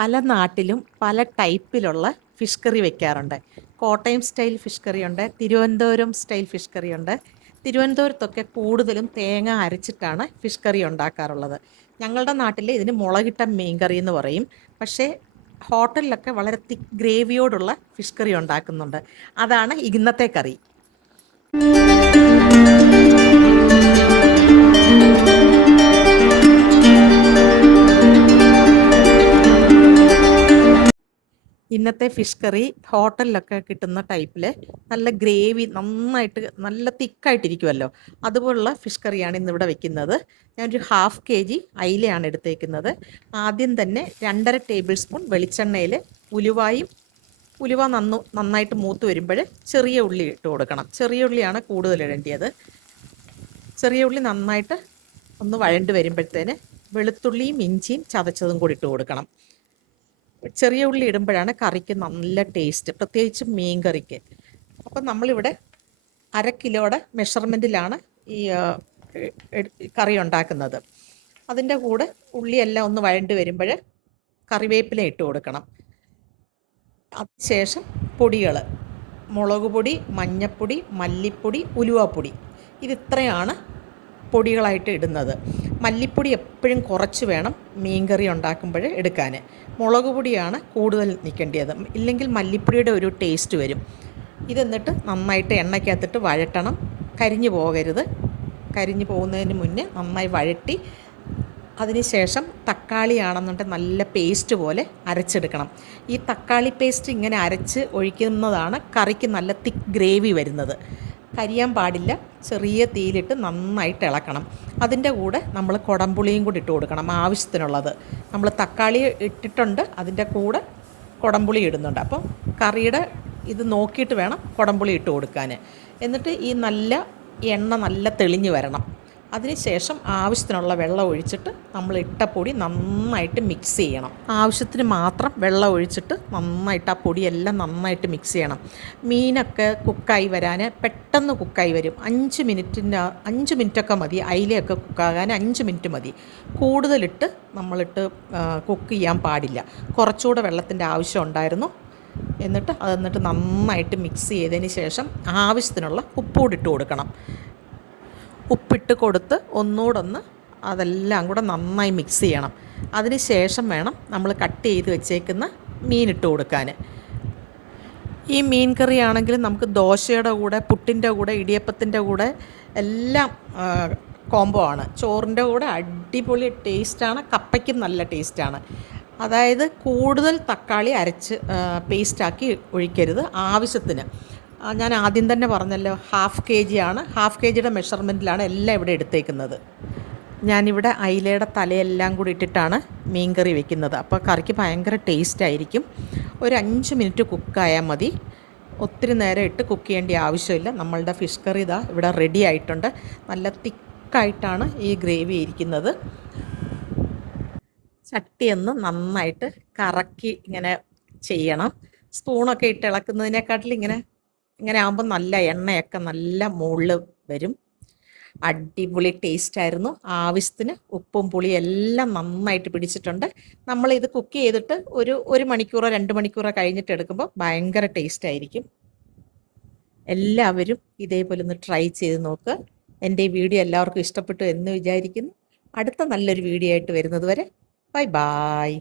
പല നാട്ടിലും പല ടൈപ്പിലുള്ള ഫിഷ് കറി വെക്കാറുണ്ട്. കോട്ടയം സ്റ്റൈൽ ഫിഷ് കറിയുണ്ട്, തിരുവനന്തപുരം സ്റ്റൈൽ ഫിഷ് കറിയുണ്ട്. തിരുവനന്തപുരത്തൊക്കെ കൂടുതലും തേങ്ങ അരച്ചിട്ടാണ് ഫിഷ് കറി ഉണ്ടാക്കാറുള്ളത്. ഞങ്ങളുടെ നാട്ടിൽ ഇതിന് മുളകിട്ട മീൻ കറി എന്ന് പറയും. പക്ഷേ ഹോട്ടലിലൊക്കെ വളരെ തിക്ക് ഗ്രേവിയോടുള്ള ഫിഷ് കറി ഉണ്ടാക്കുന്നുണ്ട്. അതാണ് ഇന്നത്തെ കറി. ഇന്നത്തെ ഫിഷ് കറി ഹോട്ടലിലൊക്കെ കിട്ടുന്ന ടൈപ്പിൽ നല്ല ഗ്രേവി നന്നായിട്ട് നല്ല തിക്കായിട്ടിരിക്കുമല്ലോ, അതുപോലുള്ള ഫിഷ് കറിയാണ് ഇന്നിവിടെ വെക്കുന്നത്. ഞാനൊരു 1/2 kg അയിലയാണ് എടുത്തേക്കുന്നത്. ആദ്യം തന്നെ 2.5 ടേബിൾ സ്പൂൺ വെളിച്ചെണ്ണയിൽ ഉലുവ നന്നായിട്ട് മൂത്ത് വരുമ്പോൾ ചെറിയ ഉള്ളി ഇട്ട് കൊടുക്കണം. ചെറിയ ഉള്ളിയാണ് കൂടുതൽ ഇടേണ്ടത്. ചെറിയ ഉള്ളി നന്നായിട്ട് ഒന്ന് വഴണ്ട് വരുമ്പോഴത്തേന് വെളുത്തുള്ളിയും ഇഞ്ചിയും ചതച്ചതും കൂടി ഇട്ട് കൊടുക്കണം. ചെറിയ ഉള്ളി ഇടുമ്പോഴാണ് കറിക്ക് നല്ല ടേസ്റ്റ്, പ്രത്യേകിച്ച് മീൻ കറിക്ക്. അപ്പം നമ്മളിവിടെ 1/2 കിലോയുടെ മെഷർമെൻറ്റിലാണ് ഈ കറി ഉണ്ടാക്കുന്നത്. അതിൻ്റെ കൂടെ ഉള്ളിയെല്ലാം ഒന്ന് വഴണ്ട് വരുമ്പോൾ കറിവേപ്പില ഇട്ട് കൊടുക്കണം. അതിനുശേഷം പൊടികൾ: മുളക് പൊടി, മഞ്ഞൾപ്പൊടി, മല്ലിപ്പൊടി, ഉലുവാപ്പൊടി. ഇതിത്രയാണ് പൊടികളായിട്ട് ഇടുന്നത്. മല്ലിപ്പൊടി എപ്പോഴും കുറച്ച് വേണം മീൻകറി ഉണ്ടാക്കുമ്പോൾ എടുക്കാൻ. മുളക് പൊടിയാണ് കൂടുതൽ നിൽക്കേണ്ടത്, ഇല്ലെങ്കിൽ മല്ലിപ്പൊടിയുടെ ഒരു ടേസ്റ്റ് വരും. ഇതെന്നിട്ട് നന്നായിട്ട് എണ്ണയ്ക്കകത്തിട്ട് വഴറ്റണം. കരിഞ്ഞു പോകരുത്. കരിഞ്ഞു പോകുന്നതിന് മുന്നേ നന്നായി വഴറ്റി അതിനുശേഷം തക്കാളിയാണെന്നുണ്ടെങ്കിൽ നല്ല പേസ്റ്റ് പോലെ അരച്ചെടുക്കണം. ഈ തക്കാളി പേസ്റ്റ് ഇങ്ങനെ അരച്ച് ഒഴിക്കുന്നതാണ് കറിക്ക് നല്ല തിക്ക് ഗ്രേവി വരുന്നത്. കരിയാൻ പാടില്ല. ചെറിയ തീയിലിട്ട് നന്നായിട്ട് ഇളക്കണം. അതിൻ്റെ കൂടെ നമ്മൾ കുടംപുളിയും കൂടി ഇട്ട് കൊടുക്കണം, ആവശ്യത്തിനുള്ളത്. നമ്മൾ തക്കാളി ഇട്ടിട്ടുണ്ട്, അതിൻ്റെ കൂടെ കുടംപുളി ഇടുന്നുണ്ട്. അപ്പം കറിയുടെ ഇത് നോക്കിയിട്ട് വേണം കുടംപുളി ഇട്ട് കൊടുക്കാൻ. എന്നിട്ട് ഈ എണ്ണ നല്ല തെളിഞ്ഞ് വരണം. അതിനുശേഷം ആവശ്യത്തിനുള്ള വെള്ളം ഒഴിച്ചിട്ട് നമ്മൾ ഇട്ട പൊടി നന്നായിട്ട് മിക്സ് ചെയ്യണം. ആവശ്യത്തിന് മാത്രം വെള്ളം ഒഴിച്ചിട്ട് നന്നായിട്ട് ആ പൊടിയെല്ലാം നന്നായിട്ട് മിക്സ് ചെയ്യണം. മീനൊക്കെ കുക്കായി വരാൻ പെട്ടെന്ന് കുക്കായി വരും. 5 മിനിറ്റൊക്കെ മതി. അയിലയൊക്കെ കുക്കാകാൻ 5 മിനിറ്റ് മതി. കൂടുതലിട്ട് നമ്മളിട്ട് കുക്ക് ചെയ്യാൻ പാടില്ല. കുറച്ചുകൂടെ വെള്ളത്തിൻ്റെ ആവശ്യം ഉണ്ടായിരുന്നു. എന്നിട്ട് നന്നായിട്ട് മിക്സ് ചെയ്തതിന് ശേഷം ആവശ്യത്തിനുള്ള ഉപ്പുകൂടി ഇട്ട് കൊടുക്കണം. ഉപ്പിട്ട് കൊടുത്ത് ഒന്നുകൂടൊന്ന് അതെല്ലാം കൂടെ നന്നായി മിക്സ് ചെയ്യണം. അതിന് ശേഷം വേണം നമ്മൾ കട്ട് ചെയ്ത് വെച്ചേക്കുന്ന മീനിട്ട് കൊടുക്കാൻ. ഈ മീൻ കറി ആണെങ്കിൽ നമുക്ക് ദോശയുടെ കൂടെ, പുട്ടിൻ്റെ കൂടെ, ഇടിയപ്പത്തിൻ്റെ കൂടെ എല്ലാം കോംബോ ആണ്. ചോറിൻ്റെ കൂടെ അടിപൊളി ടേസ്റ്റാണ്. കപ്പയ്ക്കും നല്ല ടേസ്റ്റാണ്. അതായത് കൂടുതൽ തക്കാളി അരച്ച് പേസ്റ്റാക്കി ഒഴിക്കരുത്. ആവശ്യത്തിന്. ഞാൻ ആദ്യം തന്നെ പറഞ്ഞല്ലോ, 1/2 kg ആണ്. 1/2 kgയുടെ മെഷർമെൻറ്റിലാണ് എല്ലാം ഇവിടെ എടുത്തേക്കുന്നത്. ഞാനിവിടെ അയിലയുടെ തലയെല്ലാം കൂടി ഇട്ടിട്ടാണ് മീൻ കറി വെക്കുന്നത്. അപ്പോൾ കറിക്ക് ഭയങ്കര ടേസ്റ്റായിരിക്കും. ഒരു 5 മിനിറ്റ് കുക്കായാൽ മതി. ഒത്തിരി നേരം ഇട്ട് കുക്ക് ചെയ്യേണ്ട ആവശ്യമില്ല. നമ്മളുടെ ഫിഷ് കറി ഇതാ ഇവിടെ റെഡി ആയിട്ടുണ്ട്. നല്ല തിക്കായിട്ടാണ് ഈ ഗ്രേവി ഇരിക്കുന്നത്. ചട്ടിയൊന്ന് നന്നായിട്ട് കറക്കി ഇങ്ങനെ ചെയ്യണം. സ്പൂണൊക്കെ ഇട്ട് ഇളക്കുന്നതിനെക്കാട്ടിൽ ഇങ്ങനെ ആകുമ്പോൾ നല്ല എണ്ണയൊക്കെ നല്ല മുകളിൽ വരും. അടിപൊളി ടേസ്റ്റായിരുന്നു. ആവശ്യത്തിന് ഉപ്പും പുളിയും എല്ലാം നന്നായിട്ട് പിടിച്ചിട്ടുണ്ട്. നമ്മളിത് കുക്ക് ചെയ്തിട്ട് ഒരു മണിക്കൂറോ 2 മണിക്കൂറോ കഴിഞ്ഞിട്ട് എടുക്കുമ്പോൾ ഭയങ്കര ടേസ്റ്റായിരിക്കും. എല്ലാവരും ഇതേപോലെ ഒന്ന് ട്രൈ ചെയ്ത് നോക്കുക. എൻ്റെ ഈ വീഡിയോ എല്ലാവർക്കും ഇഷ്ടപ്പെട്ടു എന്ന് വിചാരിക്കുന്നു. അടുത്ത നല്ലൊരു വീഡിയോ ആയിട്ട് വരുന്നത് വരെ ബൈ.